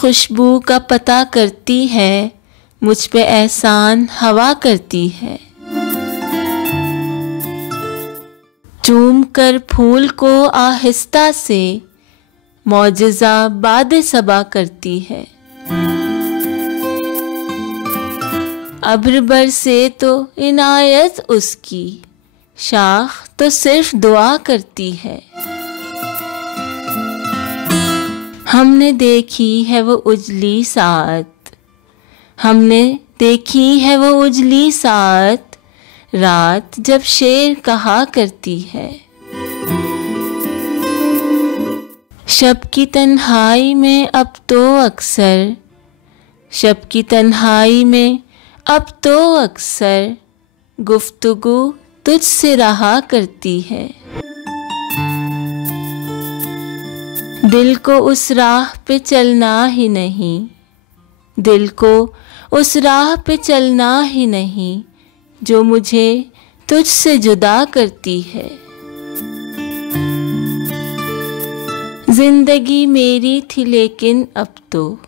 खुशबू का पता करती है, मुझ पे एहसान हवा करती है। चूम कर फूल को आहिस्ता से मौजज़ा बादे सबा करती है। अब्र बरसे तो इनायत उसकी, शाख तो सिर्फ दुआ करती है। हमने देखी है वो उजली सात, हमने देखी है वो उजली सात, रात जब शेर कहा करती है। शब की तन्हाई में अब तो अक्सर, शब की तन्हाई में अब तो अक्सर गुफ्तगू तुझसे रहा करती है। दिल को उस राह पे चलना ही नहीं, दिल को उस राह पे चलना ही नहीं, जो मुझे तुझसे जुदा करती है। जिंदगी मेरी थी लेकिन अब तो,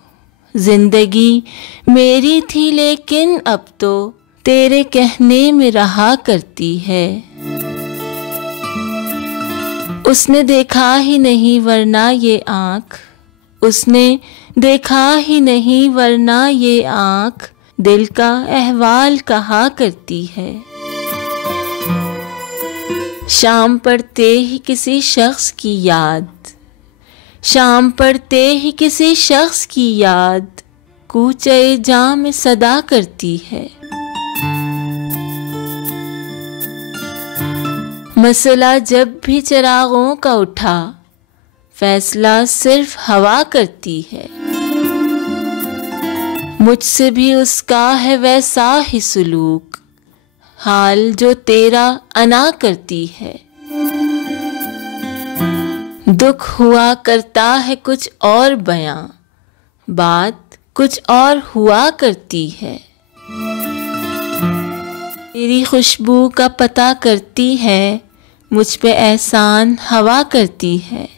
जिंदगी मेरी थी लेकिन अब तो तेरे कहने में रहा करती है। उसने देखा ही नहीं वरना ये आँख, उसने देखा ही नहीं वरना ये आँख दिल का अहवाल कहा करती है। शाम पड़ते ही किसी शख्स की याद, शाम पड़ते ही किसी शख्स की याद कूचे जाम में सदा करती है। मसला जब भी चिरागों का उठा, फैसला सिर्फ हवा करती है। मुझसे भी उसका है वैसा ही सुलूक, हाल जो तेरा अना करती है। दुख हुआ करता है कुछ और बयां, बात कुछ और हुआ करती है। तेरी खुशबू का पता करती है, मुझ पे एहसान हवा करती है।